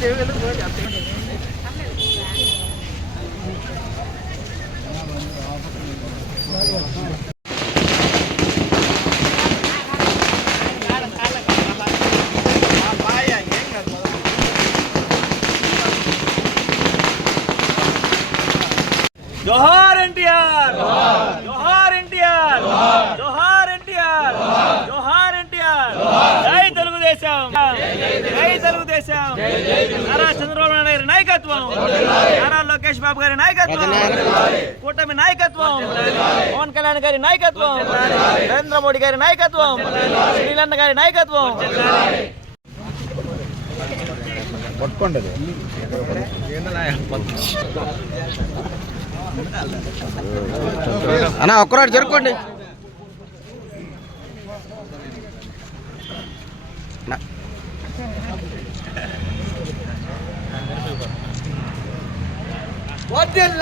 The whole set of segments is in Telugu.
这个那 cái. నారా చంద్రబాబు నాయుడు గారి నాయకత్వం. నారా లోకేష్ బాబు గారి నాయకత్వం. కూటమి నాయకత్వం. పవన్ కళ్యాణ్ గారి నాయకత్వం. నరేంద్ర మోడీ గారి నాయకత్వం. శ్రీలన్న గారి నాయకత్వం. అన్న ఒక్కరాడు జరుపుకోండి. అన్న అన్న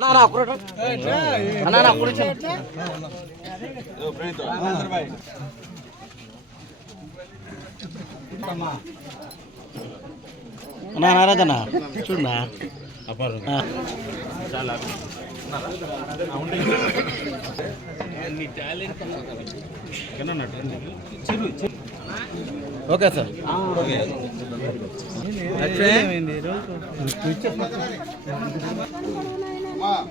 అన్న ఒక్కడు అన్న నారాజన్న చూడన్నా ఓకే సార్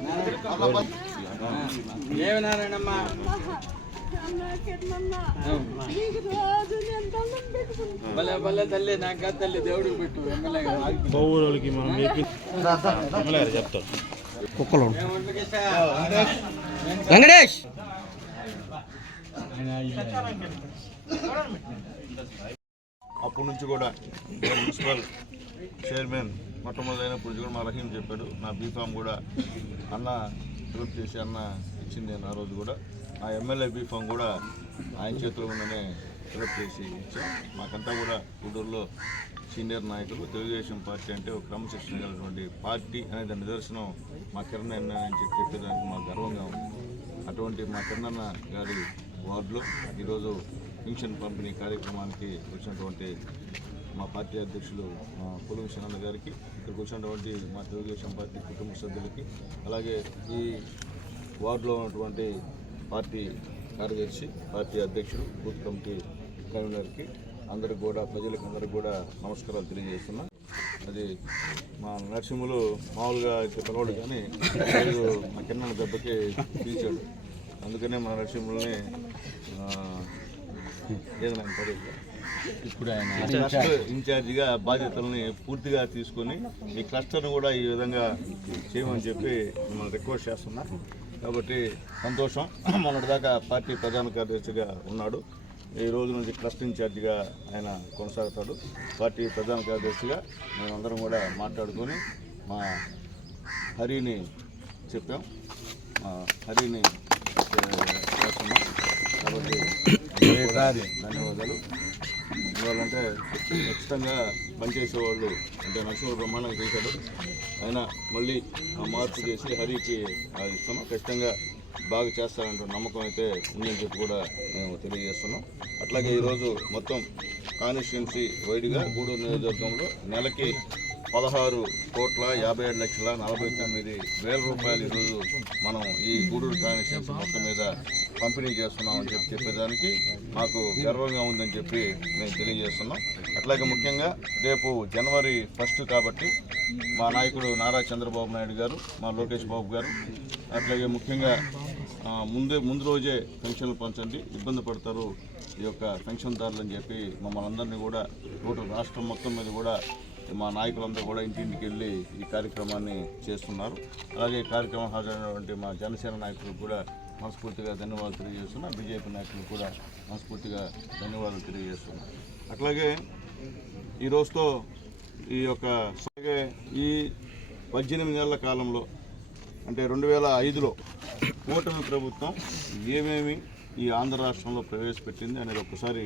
భలే భలే తల్లి నాకు తల్లి దేవుడికి పెట్టు ఎమ్మెల్యే చెప్తారు. కుక్కలు వెంకటేష్! అప్పటి నుంచి కూడా మున్సిపల్ చైర్మన్ మొట్టమొదలైన నుంచి కూడా మా రహీం చెప్పాడు. నా బీఫామ్ కూడా అన్న ఫిలప్ చేసి అన్న ఇచ్చింది నేను ఆ రోజు కూడా. నా ఎమ్మెల్యే బీఫామ్ కూడా ఆయన చేతిలో ఉండనే ఫిలప్ చేసి ఇచ్చాం. మాకంతా కూడా గుంటూరులో సీనియర్ నాయకులు. తెలుగుదేశం పార్టీ అంటే ఒక క్రమశిక్షణ కలిగినటువంటి పార్టీ అనే దాని నిదర్శనం మా కిరణ్ అన్న అని చెప్పి చెప్పేదానికి మాకు గర్వంగా ఉంది. అటువంటి మా కిరణన్న గారి వార్డులో ఈరోజు పెన్షన్ పంపిణీ కార్యక్రమానికి వచ్చినటువంటి మా పార్టీ అధ్యక్షులు మా పులుగు గారికి ఇక్కడికి వచ్చినటువంటి మా తెలుగుదేశం పార్టీ కుటుంబ సభ్యులకి అలాగే ఈ వార్డులో ఉన్నటువంటి పార్టీ కార్యదర్శి పార్టీ అధ్యక్షుడు బూత్ కమిటీ కన్వీనర్కి అందరికి కూడా ప్రజలకు అందరికి కూడా నమస్కారాలు తెలియజేస్తున్నా. అది మా నరసింహులు మామూలుగా అయితే పిలవడు కానీ మా కింద దెబ్బకి పిలిచాడు. అందుకనే మా నరసింహుల్ని ఏదైనా పడేది ఇప్పుడు ఆయన ఇన్ఛార్జిగా బాధ్యతల్ని పూర్తిగా తీసుకొని ఈ క్లస్టర్ను కూడా ఈ విధంగా చేయమని చెప్పి మిమ్మల్ని రిక్వెస్ట్ చేస్తున్నా. కాబట్టి సంతోషం. మొన్నటిదాకా పార్టీ ప్రధాన కార్యదర్శిగా ఉన్నాడు. ఈ రోజు నుంచి క్లస్టర్ ఇన్ఛార్జిగా ఆయన కొనసాగుతాడు. పార్టీ ప్రధాన కార్యదర్శిగా మేమందరం కూడా మాట్లాడుకొని మా హరిని చెప్పాం. మా హరిని కాబట్టి ధన్యవాదాలు. అంటే ఖచ్చితంగా పనిచేసేవాళ్ళు అంటే నరసింహ బ్రహ్మాండంగా చేశాడు. ఆయన మళ్ళీ ఆ మార్పు చేసి హరికి ఆ ఇస్తున్నాం ఖచ్చితంగా బాగా చేస్తారంటే నమ్మకం అయితే ఉందని చెప్పి కూడా మేము తెలియజేస్తున్నాం. అట్లాగే ఈరోజు మొత్తం కాన్స్టిట్యున్సీ వైడ్గా గూడూరు నియోజకవర్గంలో నెలకి పదహారు కోట్ల యాభై ఏడు లక్షల నలభై తొమ్మిది వేల రూపాయలు ఈరోజు మనం ఈ గూడూరు కాన్స్టిట్యున్సీ మొత్తం మీద పంపిణీ చేస్తున్నామని చెప్పి చెప్పేదానికి మాకు గర్వంగా ఉందని చెప్పి మేము తెలియజేస్తున్నాం. అట్లాగే ముఖ్యంగా రేపు జనవరి ఫస్ట్ కాబట్టి మా నాయకుడు నారా చంద్రబాబు నాయుడు గారు మా లోకేష్ బాబు గారు అట్లాగే ముఖ్యంగా ముందే ముందు రోజే పెన్షన్లు పంచండి ఇబ్బంది పడతారు ఈ యొక్క పెన్షన్దారులు అని చెప్పి మమ్మల్ని అందరినీ కూడా టోటల్ రాష్ట్రం మొత్తం మీద కూడా మా నాయకులందరూ కూడా ఇంటింటికి వెళ్ళి ఈ కార్యక్రమాన్ని చేస్తున్నారు. అలాగే ఈ కార్యక్రమం హాజరైనటువంటి మా జనసేన నాయకులకు కూడా మనస్ఫూర్తిగా ధన్యవాదాలు తెలియజేస్తున్నా. బీజేపీ నాయకులు కూడా మనస్ఫూర్తిగా ధన్యవాదాలు తెలియజేస్తున్నా. అట్లాగే ఈ రోజుతో ఈ యొక్క అలాగే ఈ పద్దెనిమిది నెలల కాలంలో అంటే రెండు వేల ఐదులో కూటమి ప్రభుత్వం ఏమేమి ఈ ఆంధ్ర రాష్ట్రంలో ప్రవేశపెట్టింది అనేది ఒకసారి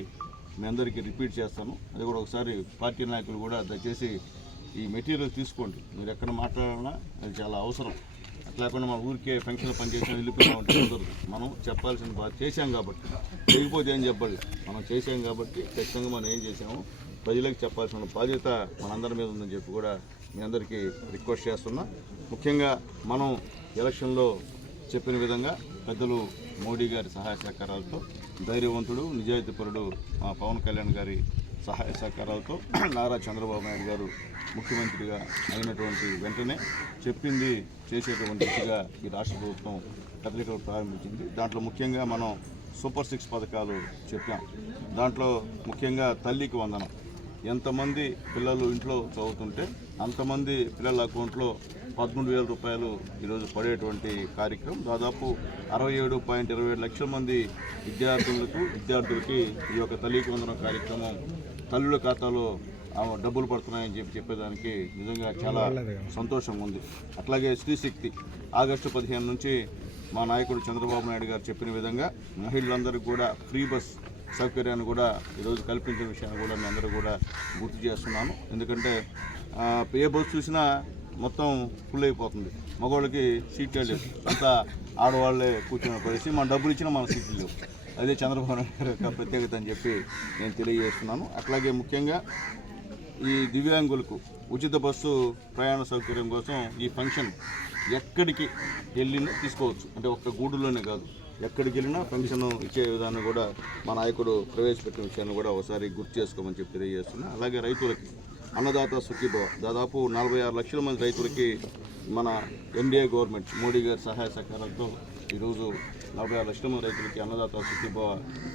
మీ అందరికీ రిపీట్ చేస్తాను. అది కూడా ఒకసారి పార్టీ నాయకులు కూడా దయచేసి ఈ మెటీరియల్ తీసుకోండి. మీరు ఎక్కడ మాట్లాడాలన్నా అది చాలా అవసరం. లేకుండా మన ఊరికే ఫంక్షన్లో పనిచేసిన వెళ్ళిపోయినా ఉంటే కుదరదు. మనం చెప్పాల్సిన బాధ చేశాం కాబట్టి. చేయకపోతే ఏం చెప్పాలి? మనం చేశాం కాబట్టి ఖచ్చితంగా మనం ఏం చేసాము ప్రజలకు చెప్పాల్సిన బాధ్యత మనందరి మీద ఉందని చెప్పి కూడా మీ అందరికీ రిక్వెస్ట్ చేస్తున్నా. ముఖ్యంగా మనం ఎలక్షన్లో చెప్పిన విధంగా పెద్దలు మోడీ గారి సహాయ సహకారాలతో ధైర్యవంతుడు నిజాయితీపరుడు మా పవన్ కళ్యాణ్ గారి సహాయ సహకారాలతో నారా చంద్రబాబు నాయుడు గారు ముఖ్యమంత్రిగా అయినటువంటి వెంటనే చెప్పింది చేసేటువంటి దిశగా ఈ రాష్ట్ర ప్రభుత్వం కదలికలు ప్రారంభించింది. దాంట్లో ముఖ్యంగా మనం సూపర్ సిక్స్ పథకాలు చెప్పాం. దాంట్లో ముఖ్యంగా తల్లికి వందనం. ఎంతమంది పిల్లలు ఇంట్లో చదువుతుంటే అంతమంది పిల్లల అకౌంట్లో పదమూడు వేల రూపాయలు ఈరోజు పడేటువంటి కార్యక్రమం. దాదాపు అరవై ఏడు పాయింట్ ఇరవై ఏడు లక్షల మంది విద్యార్థులకు విద్యార్థులకి ఈ యొక్క తల్లికి వందనం కార్యక్రమం తల్లుల ఖాతాలో డబ్బులు పడుతున్నాయని చెప్పి చెప్పేదానికి నిజంగా చాలా సంతోషంగా ఉంది. అట్లాగే స్త్రీశక్తి. ఆగస్టు పదిహేను నుంచి మా నాయకుడు చంద్రబాబు నాయుడు గారు చెప్పిన విధంగా మహిళలందరికీ కూడా ఫ్రీ బస్ సౌకర్యాన్ని కూడా ఈరోజు కల్పించిన విషయాన్ని కూడా మీ అందరూ కూడా గుర్తు చేస్తున్నాను. ఎందుకంటే ఏ బస్సు చూసినా మొత్తం ఫుల్ అయిపోతుంది. మగవాళ్ళకి సీట్లే లేవు అంతా ఆడవాళ్ళే కూర్చున్న పరిస్థితి. మన డబ్బులు ఇచ్చినా మన సీట్లు లేవు. అదే చంద్రబాబు నాయుడు గారి యొక్క ప్రత్యేకత అని చెప్పి నేను తెలియజేస్తున్నాను. అట్లాగే ముఖ్యంగా ఈ దివ్యాంగులకు ఉచిత బస్సు ప్రయాణ సౌకర్యం కోసం ఈ ఫంక్షన్ ఎక్కడికి వెళ్ళినా తీసుకోవచ్చు. అంటే ఒక్క గూడులోనే కాదు. ఎక్కడికి వెళ్ళినా ఫంక్షన్ ఇచ్చే విధానం కూడా మా నాయకుడు ప్రవేశపెట్టిన విషయాన్ని కూడా ఒకసారి గుర్తు చేసుకోమని చెప్పి తెలియజేస్తున్నా. అలాగే రైతులకి అన్నదాత సుఖీభవ. దాదాపు నలభై ఆరు లక్షల మంది రైతులకి మన ఎన్డీఏ గవర్నమెంట్ మోడీ గారి సహాయ సహకారంతో ఈరోజు నలభై ఆరు లక్షల మంది రైతులకి అన్నదాత సుఖీభవ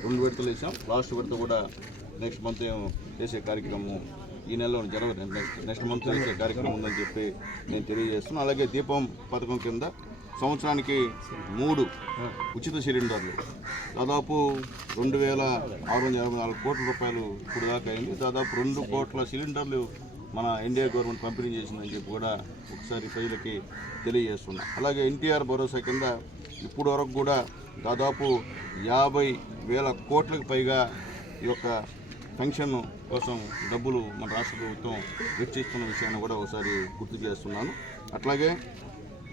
రెండు విడతలు వేసాం లాస్ట్ విడత కూడా నెక్స్ట్ మంత్ చేసే కార్యక్రమం ఈ నెలలో జనవరి నెక్స్ట్ మంత్ చేసే కార్యక్రమం ఉందని చెప్పి నేను తెలియజేస్తున్నాను. అలాగే దీపం పథకం కింద సంవత్సరానికి మూడు ఉచిత సిలిండర్లు. దాదాపు రెండు వేల ఆరు వందల యాభై నాలుగు కోట్ల రూపాయలు ఇప్పుడు దాకా అయింది. దాదాపు రెండు కోట్ల సిలిండర్లు మన ఇండియా గవర్నమెంట్ పంపిణీ చేసిందని చెప్పి కూడా ఒకసారి ప్రజలకి తెలియజేస్తున్నా. అలాగే ఎన్టీఆర్ భరోసా కింద ఇప్పుడు వరకు కూడా దాదాపు యాభై వేల కోట్లకు పైగా ఈ యొక్క పెన్షన్ కోసం డబ్బులు మన రాష్ట్ర ప్రభుత్వం వెచ్చిస్తున్న విషయాన్ని కూడా ఒకసారి గుర్తు చేస్తున్నాను. అట్లాగే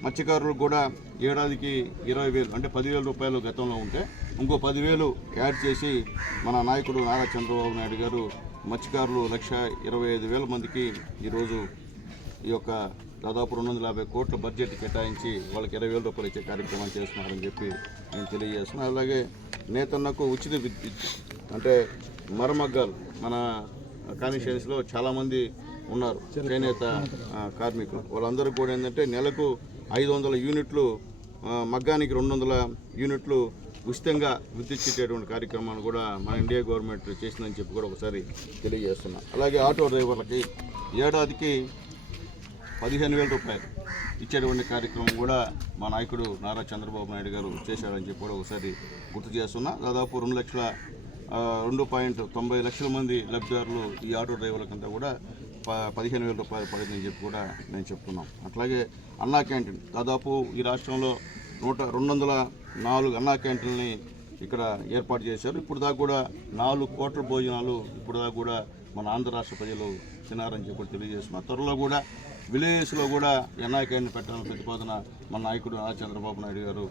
మత్స్యకారులకు కూడా ఏడాదికి ఇరవై వేలు అంటే పదివేల రూపాయలు గతంలో ఉంటే ఇంకో పదివేలు యాడ్ చేసి మన నాయకుడు నారా చంద్రబాబు నాయుడు గారు మత్స్యకారులు లక్ష ఇరవై ఐదు వేల మందికి ఈరోజు ఈ యొక్క దాదాపు రెండు వందల యాభై కోట్ల బడ్జెట్ కేటాయించి వాళ్ళకి ఇరవై వేల రూపాయలు ఇచ్చే కార్యక్రమం చేస్తున్నారని చెప్పి నేను తెలియజేస్తున్నాను. అలాగే నేతన్నకు ఉచిత విద్యుత్ అంటే మరమగ్గాలు మన కాన్స్టిట్యున్సీలో చాలామంది ఉన్నారు. చేనేత కార్మికులు. వాళ్ళందరూ కూడా ఏంటంటే నెలకు ఐదు వందల యూనిట్లు మగ్గానికి రెండు వందల యూనిట్లు ఉచితంగా విద్యుత్ చెట్టేటువంటి కార్యక్రమాన్ని కూడా మన ఇండియా గవర్నమెంట్ చేసిందని చెప్పి కూడా ఒకసారి తెలియజేస్తున్నాం. అలాగే ఆటో డ్రైవర్లకి ఏడాదికి పదిహేను వేల రూపాయలు ఇచ్చేటువంటి కార్యక్రమం కూడా మా నాయకుడు నారా చంద్రబాబు నాయుడు గారు చేశారని చెప్పి కూడా ఒకసారి గుర్తు చేస్తున్నా. దాదాపు రెండు లక్షల రెండు పాయింట్ తొంభై లక్షల మంది లబ్ధిదారులు ఈ ఆటో డ్రైవర్లకంతా కూడా ప పదిహేను వేల రూపాయలు పడిందని చెప్పి కూడా నేను చెప్తున్నాం. అట్లాగే అన్నా క్యాంటీన్ దాదాపు ఈ రాష్ట్రంలో నూట రెండు వందల నాలుగు అన్నా క్యాంటీన్లని ఇక్కడ ఏర్పాటు చేశారు. ఇప్పుడు దాకా కూడా నాలుగు కోట్ల భోజనాలు ఇప్పుడు దాకా కూడా మన ఆంధ్ర రాష్ట్ర ప్రజలు తినారని చెప్పి తెలియజేస్తున్నారు త్వరలో కూడా విలేజెస్లో కూడా ఎన్ఐ క్యాంటీన్ పెట్టాలని ప్రతిపాదన మన నాయకుడు నారా చంద్రబాబు నాయుడు గారు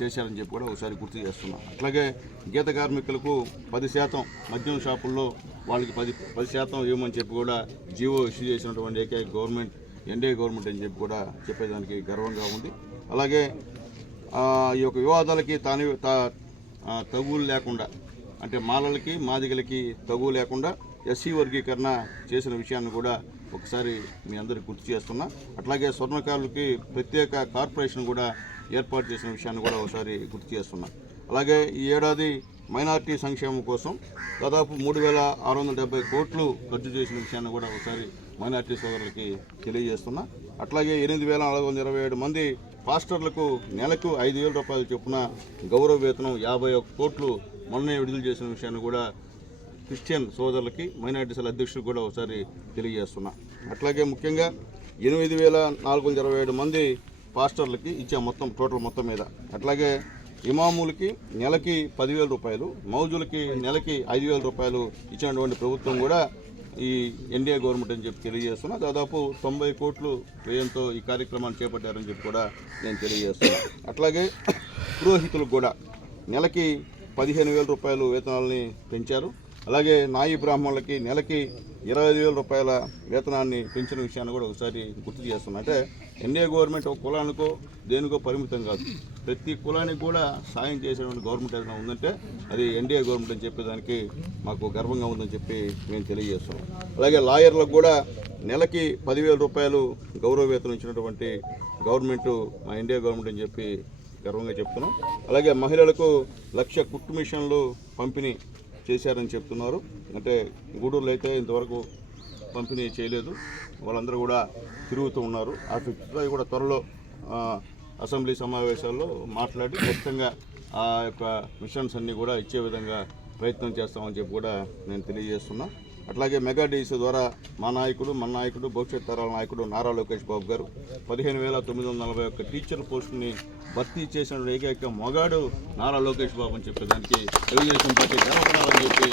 చేశారని చెప్పి కూడా ఒకసారి గుర్తు చేస్తున్నాం. అట్లాగే గీత కార్మికులకు పది శాతం మద్యం షాపుల్లో వాళ్ళకి పది పది శాతం ఇవ్వమని చెప్పి కూడా జీవో ఇష్యూ చేసినటువంటి ఏకైక గవర్నమెంట్ ఎన్డీఏ గవర్నమెంట్ అని చెప్పి కూడా చెప్పేదానికి గర్వంగా ఉంది. అలాగే ఈ యొక్క వివాదాలకి తాను తగులు లేకుండా అంటే మాలలకి మాదిగలకి తగువ లేకుండా ఎస్సీ వర్గీకరణ చేసిన విషయాన్ని కూడా ఒకసారి మీ అందరికి గుర్తు చేస్తున్నా. అట్లాగే స్వర్ణకారులకి ప్రత్యేక కార్పొరేషన్ కూడా ఏర్పాటు చేసిన విషయాన్ని కూడా ఒకసారి గుర్తు చేస్తున్నా. అలాగే ఈ ఏడాది మైనార్టీ సంక్షేమం కోసం దాదాపు మూడు వేల ఆరు వందల డెబ్బై కోట్లు ఖర్చు చేసిన విషయాన్ని కూడా ఒకసారి మైనార్టీ సోదరులకి తెలియజేస్తున్నా. అట్లాగే ఎనిమిది వేల నాలుగు వందల ఇరవై ఏడు మంది పాస్టర్లకు నెలకు ఐదు వేల రూపాయలు చొప్పున గౌరవ వేతనం యాభై ఒక్క కోట్లు మొన్నే విడుదల చేసిన విషయాన్ని కూడా క్రిస్టియన్ సోదరులకి మైనార్టీ సెల్ అధ్యక్షులకు కూడా ఒకసారి తెలియజేస్తున్నా. అట్లాగే ముఖ్యంగా ఎనిమిది వేల నాలుగు వందల ఇరవై ఏడు మంది పాస్టర్లకి ఇచ్చే మొత్తం టోటల్ మొత్తం మీద. అట్లాగే ఇమాములకి నెలకి పదివేల రూపాయలు మౌజులకి నెలకి ఐదు వేల రూపాయలు ఇచ్చినటువంటి ప్రభుత్వం కూడా ఈ ఎన్డీఏ గవర్నమెంట్ అని చెప్పి తెలియజేస్తున్నా. దాదాపు తొంభై కోట్లు వ్యయంతో ఈ కార్యక్రమాన్ని చేపట్టారని చెప్పి కూడా నేను తెలియజేస్తున్నా. అట్లాగే పురోహితులకు కూడా నెలకి పదిహేను వేల రూపాయలు వేతనాలని పెంచారు. అలాగే నాయి బ్రాహ్మణులకి నెలకి ఇరవై వేల రూపాయల వేతనాన్ని పెంచిన విషయాన్ని కూడా ఒకసారి గుర్తు చేస్తున్నా. అంటే ఎన్డీఏ గవర్నమెంట్ ఒక కులానికో దేనికో పరిమితం కాదు. ప్రతి కులానికి కూడా సాయం చేసేటువంటి గవర్నమెంట్ ఏదైనా ఉందంటే అది ఎన్డీఏ గవర్నమెంట్ అని చెప్పేదానికి మాకు గర్వంగా ఉందని చెప్పి మేము తెలియజేస్తున్నాం. అలాగే లాయర్లకు కూడా నెలకి పదివేల రూపాయలు గౌరవ వేతనం ఇచ్చినటువంటి గవర్నమెంట్ మా ఇండియా గవర్నమెంట్ అని చెప్పి గర్వంగా చెప్తున్నాం. అలాగే మహిళలకు లక్ష కుట్టు మిషన్లు పంపిణీ చేశారని చెప్తున్నారు. అంటే గూడూరులో అయితే ఇంతవరకు పంపిణీ చేయలేదు. వాళ్ళందరూ కూడా తిరుగుతూ ఉన్నారు. ఆ ఫిఫ్టీ కూడా త్వరలో అసెంబ్లీ సమావేశాల్లో మాట్లాడి ఖచ్చితంగా ఆ యొక్క మిషన్స్ అన్నీ కూడా ఇచ్చే విధంగా ప్రయత్నం చేస్తామని చెప్పి కూడా నేను తెలియజేస్తున్నా. అట్లాగే మెగా డీసీ ద్వారా మా నాయకుడు మన నాయకుడు భవిష్యత్ తరాల నాయకుడు నారా లోకేష్ బాబు గారు పదిహేను వేల తొమ్మిది వందల నలభై ఒక్క టీచర్ పోస్టుని భర్తీ చేసిన ఏకైక మొగాడు నారా లోకేష్ బాబు అని చెప్పేదానికి తెలుగుదేశం పార్టీ గర్వపడాలని చెప్పి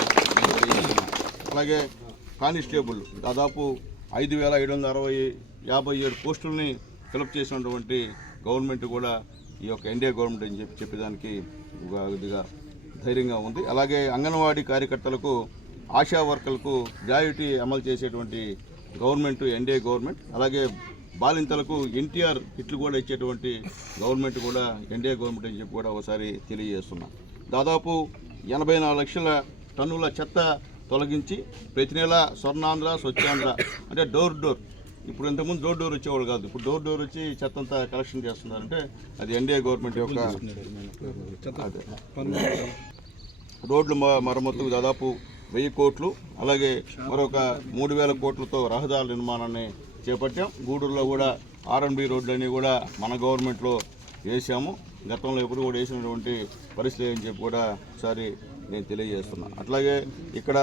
అలాగే కానిస్టేబుల్ దాదాపు ఐదు వేల ఏడు వందల అరవై యాభై ఏడు పోస్టుల్ని ఫిలప్ చేసినటువంటి గవర్నమెంట్ కూడా ఈ యొక్క ఎన్డీఏ గవర్నమెంట్ అని చెప్పి చెప్పేదానికి ఒక ధైర్యంగా ఉంది. అలాగే అంగన్వాడీ కార్యకర్తలకు ఆశా వర్కర్లకు గ్రాడ్యుటీ అమలు చేసేటువంటి గవర్నమెంట్ ఎన్డీఏ గవర్నమెంట్ అలాగే బాలింతలకు ఎన్టీఆర్ కిట్లు కూడా ఇచ్చేటువంటి గవర్నమెంట్ కూడా ఎన్డీఏ గవర్నమెంట్ అని చెప్పి కూడా ఒకసారి తెలియజేస్తున్నాం. దాదాపు ఎనభై నాలుగు లక్షల టన్నుల చెత్త తొలగించి ప్రతి నెల స్వర్ణాంధ్ర స్వచ్ఛాంధ్ర అంటే డోర్ డోర్. ఇప్పుడు ఇంతకుముందు డోర్ డోర్ వచ్చేవాళ్ళు కాదు. ఇప్పుడు డోర్ డోర్ వచ్చి చెత్త అంతా కలెక్షన్ చేస్తున్నారంటే అది ఎన్డీఏ గవర్నమెంట్ యొక్క రోడ్లు మ- మరమ్మతుకు దాదాపు వెయ్యి కోట్లు అలాగే మరొక మూడు వేల కోట్లతో రహదారుల నిర్మాణాన్ని చేపట్టాం. గూడూరులో కూడా ఆర్ఎండ్బి రోడ్లన్నీ కూడా మన గవర్నమెంట్లో వేసాము. గతంలో ఎప్పుడు కూడా వేసినటువంటి పరిస్థితి అని చెప్పి కూడా ఒకసారి నేను తెలియజేస్తున్నా. అట్లాగే ఇక్కడ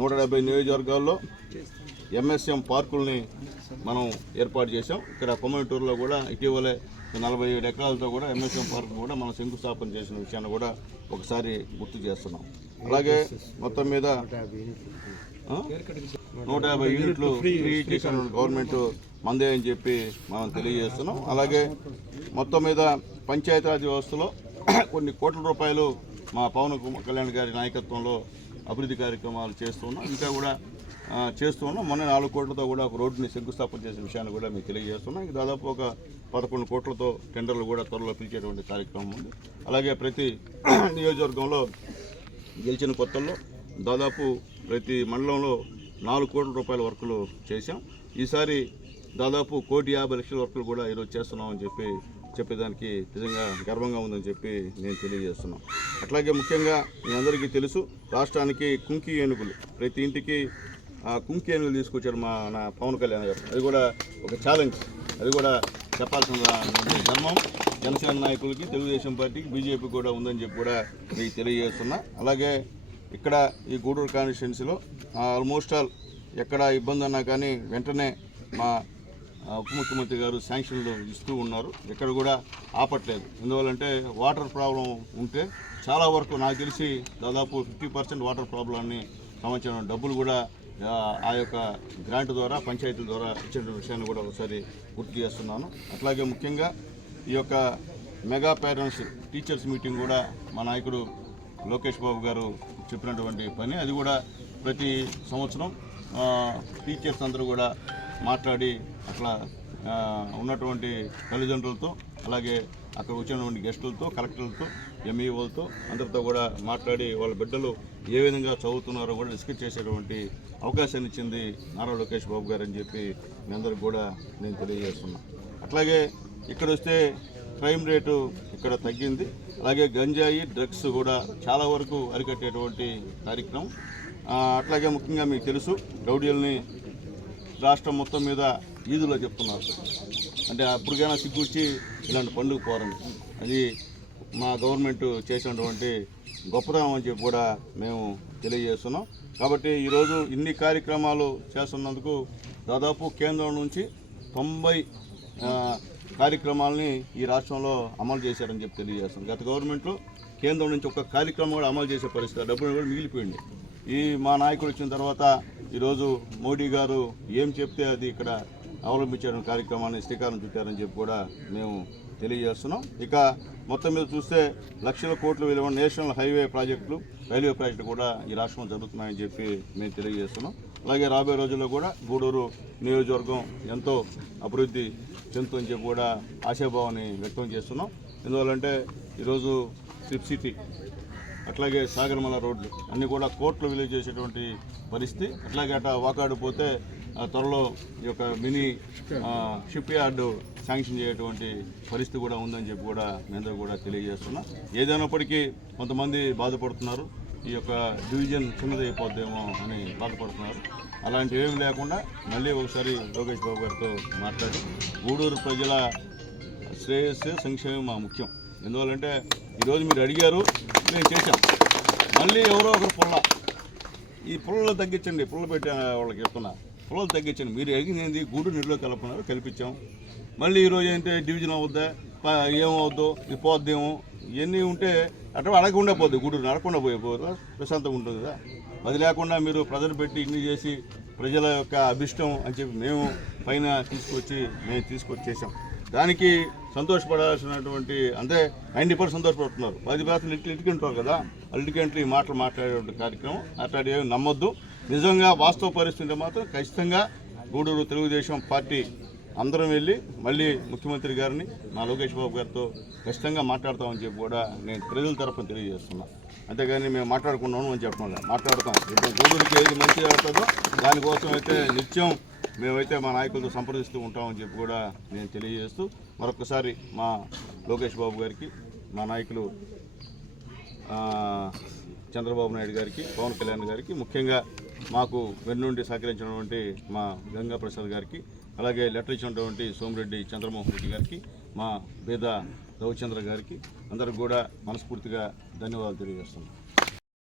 నూట డెబ్బై నియోజకవర్గాల్లో ఎంఎస్ఎం పార్కుల్ని మనం ఏర్పాటు చేసాం ఇక్కడ కొమ్మటూరులో కూడా ఇటీవలే నలభై ఏడు ఎకరాలతో కూడా ఎంఎస్ఎం పార్క్ కూడా మనం శంకుస్థాపన చేసిన విషయాన్ని కూడా ఒకసారి గుర్తు చేస్తున్నాం. అలాగే మొత్తం మీద నూట యాభై యూనిట్లు ఫ్రీ చేసిన గవర్నమెంట్ మందే అని చెప్పి మనం తెలియజేస్తున్నాం. అలాగే మొత్తం మీద పంచాయతీరాజ్ వ్యవస్థలో కొన్ని కోట్ల రూపాయలు మా పవన్ కళ్యాణ్ గారి నాయకత్వంలో అభివృద్ధి కార్యక్రమాలు చేస్తున్నాం ఇంకా కూడా చేస్తున్నాం చేస్తూ ఉన్నాం. మొన్న నాలుగు కోట్లతో కూడా ఒక రోడ్డుని శంకుస్థాపన చేసిన విషయాన్ని కూడా మీకు తెలియజేస్తున్నాం. ఇంకా దాదాపు ఒక పదకొండు కోట్లతో టెండర్లు కూడా త్వరలో పిలిచేటువంటి కార్యక్రమం ఉంది. అలాగే ప్రతి నియోజకవర్గంలో గెలిచిన కొత్తల్లో దాదాపు ప్రతి మండలంలో నాలుగు కోట్ల రూపాయల వర్కులు చేశాం. ఈసారి దాదాపు కోటి యాభై లక్షల వర్కులు కూడా ఈరోజు చేస్తున్నామని చెప్పి చెప్పేదానికి నిజంగా గర్వంగా ఉందని చెప్పి నేను తెలియజేస్తున్నాను అట్లాగే ముఖ్యంగా మీ అందరికీ తెలుసు రాష్ట్రానికి కుంకి ఏనుగులు. ప్రతి ఇంటికి కుంకి ఏనుగులు తీసుకొచ్చారు మా నా పవన్ కళ్యాణ్ గారు. అది కూడా ఒక ఛాలెంజ్ అది కూడా చెప్పాల్సిన ధర్మం. జనసేన నాయకులకి తెలుగుదేశం పార్టీకి బీజేపీ కూడా ఉందని చెప్పి కూడా మీకు తెలియజేస్తున్నా. అలాగే ఇక్కడ ఈ గూడూరు కాన్స్టిట్యున్సీలో ఆల్మోస్ట్ ఆల్ ఎక్కడ ఇబ్బంది అన్నా కానీ వెంటనే మా ఉప ముఖ్యమంత్రి గారు శాంక్షన్లు ఇస్తూ ఉన్నారు. ఎక్కడ కూడా ఆపట్లేదు. ఎందువల్లంటే వాటర్ ప్రాబ్లం ఉంటే చాలా వరకు నాకు తెలిసి దాదాపు ఫిఫ్టీ పర్సెంట్ వాటర్ ప్రాబ్లాన్ని సంబంధించిన డబ్బులు కూడా ఆ, యొక్క గ్రాంట్ ద్వారా పంచాయతీల ద్వారా ఇచ్చిన విషయాన్ని కూడా ఒకసారి గుర్తు చేస్తున్నాను. అట్లాగే ముఖ్యంగా ఈ యొక్క మెగా పేరెంట్స్ టీచర్స్ మీటింగ్ కూడా మా నాయకుడు లోకేష్ బాబు గారు చెప్పినటువంటి పని. అది కూడా ప్రతి సంవత్సరం టీచర్స్ అందరూ కూడా మాట్లాడి అట్లా ఉన్నటువంటి తల్లిదండ్రులతో అలాగే అక్కడ వచ్చినటువంటి గెస్టులతో కలెక్టర్లతో ఎంఈఓలతో అందరితో కూడా మాట్లాడి వాళ్ళ బిడ్డలు ఏ విధంగా చదువుతున్నారో కూడా డిస్కస్ చేసేటువంటి అవకాశాన్ని ఇచ్చింది నారా లోకేష్ బాబు గారు అని చెప్పి మీ అందరికి కూడా నేను తెలియజేస్తున్నా. అట్లాగే ఇక్కడ వస్తే క్రైమ్ రేటు ఇక్కడ తగ్గింది. అలాగే గంజాయి డ్రగ్స్ కూడా చాలా వరకు అరికట్టేటువంటి కార్యక్రమం. అట్లాగే ముఖ్యంగా మీకు తెలుసు రౌడీల్ని రాష్ట్రం మొత్తం మీద వీధుల్లో చెప్తున్నారు. అంటే అప్పటికైనా సిగ్గుచ్చి ఇలాంటి పండుగ పోరండి అది మా గవర్నమెంట్ చేసినటువంటి గొప్పతనం అని చెప్పి కూడా మేము తెలియజేస్తున్నాం. కాబట్టి ఈరోజు ఇన్ని కార్యక్రమాలు చేస్తున్నందుకు దాదాపు కేంద్రం నుంచి తొంభై కార్యక్రమాలని ఈ రాష్ట్రంలో అమలు చేశారని చెప్పి తెలియజేస్తాం గత గవర్నమెంట్లో కేంద్రం నుంచి ఒక కార్యక్రమం కూడా అమలు చేసే పరిస్థితి డబ్బులు కూడా మిగిలిపోయింది. ఈ మా నాయకుడు వచ్చిన తర్వాత ఈరోజు మోడీ గారు ఏం చెప్తే అది ఇక్కడ అవలంబించడం కార్యక్రమాన్ని శ్రీకారం చుట్టారని చెప్పి కూడా మేము తెలియజేస్తున్నాం. ఇక మొత్తం మీద చూస్తే లక్షల కోట్ల విలువ నేషనల్ హైవే ప్రాజెక్టులు రైల్వే ప్రాజెక్టులు కూడా ఈ రాష్ట్రంలో జరుగుతున్నాయని చెప్పి మేము తెలియజేస్తున్నాం. అలాగే రాబోయే రోజుల్లో కూడా గూడూరు నియోజకవర్గం ఎంతో అభివృద్ధి చెందుతుందని చెప్పి కూడా ఆశాభావాన్ని వ్యక్తం చేస్తున్నాం. ఎందువల్లంటే ఈరోజు సిప్ సిటీ అట్లాగే సాగరమల రోడ్లు అన్నీ కూడా కోర్టులు విలువ చేసేటువంటి పరిస్థితి. అట్లాగే అట్లా వాకాడు పోతే ఆ, త్వరలో ఈ యొక్క మినీ షిప్ యార్డు శాంక్షన్ చేయటువంటి పరిస్థితి కూడా ఉందని చెప్పి కూడా మేము కూడా తెలియజేస్తున్నా. ఏదైనప్పటికీ కొంతమంది బాధపడుతున్నారు. ఈ యొక్క డివిజన్ చిన్నదైపోద్దేమో అని బాధపడుతున్నారు. అలాంటివి ఏమి లేకుండా మళ్ళీ ఒకసారి లోకేష్ బాబు గారితో మాట్లాడి గూడూరు ప్రజల శ్రేయస్సు సంక్షేమం మా ముఖ్యం. ఎందువల్లంటే ఈరోజు మీరు అడిగారు నేను చేశాం మళ్ళీ ఎవరో ఒకరు పుల్ల. ఈ పుల్లలు తగ్గించండి. పుల్ల పెట్టే వాళ్ళకి చెప్తున్నా. పుల్లలు తగ్గించండి. మీరు అడిగింది ఏంది? గూడు నీటిలో కలపన్నారు కల్పించాం. మళ్ళీ ఈరోజు ఏంటంటే డివిజన్ అవుద్దా? ప- ఏమవుద్దో ఇది పోద్దేమో? ఇవన్నీ ఉంటే అట్లా అడగకుండా పోద్ది. గూడూరు నడకుండా పోయిపోదు ప్రశాంతంగా ఉంటుంది కదా. అది లేకుండా మీరు ప్రజలు పెట్టి ఇన్ని చేసి ప్రజల యొక్క అభిష్టం అని చెప్పి మేము పైన తీసుకొచ్చి మేము తీసుకొచ్చి చేసాం దానికి సంతోషపడాల్సినటువంటి అంటే నైంటీ పర్సెంట్ సంతోషపడుతున్నారు. పది పర్సెంట్ ఇంటికి ఉంటారు కదా అల్టికెంట్లు ఈ మాటలు మాట్లాడేటువంటి కార్యక్రమం. మాట్లాడేవి నమ్మొద్దు. నిజంగా వాస్తవ పరిస్థితి మాత్రం ఖచ్చితంగా గూడూరు తెలుగుదేశం పార్టీ అందరం వెళ్ళి మళ్ళీ ముఖ్యమంత్రి గారిని మా లోకేష్ బాబు గారితో ఖచ్చితంగా మాట్లాడతామని చెప్పి కూడా నేను ప్రజల తరఫున తెలియజేస్తున్నా. అంతేగాని మేము మాట్లాడుకున్నాము అని చెప్పడం మాట్లాడతాం. ఇప్పుడు గూడూరుకి ఏది మంచి అవుతుందో దానికోసం అయితే నిత్యం మేమైతే మా నాయకులతో సంప్రదిస్తూ ఉంటామని చెప్పి కూడా నేను తెలియజేస్తూ మరొకసారి మా లోకేష్ బాబు గారికి మా నాయకులు చంద్రబాబు నాయుడు గారికి పవన్ కళ్యాణ్ గారికి ముఖ్యంగా మాకు వెన్నుండి సహకరించినటువంటి మా గంగా ప్రసాద్ గారికి అలాగే లెటర్ ఇచ్చినటువంటి సోమిరెడ్డి చంద్రమోహన్ రెడ్డి గారికి మా బేద రవిచంద్ర గారికి అందరికి కూడా మనస్ఫూర్తిగా ధన్యవాదాలు తెలియజేస్తున్నాం.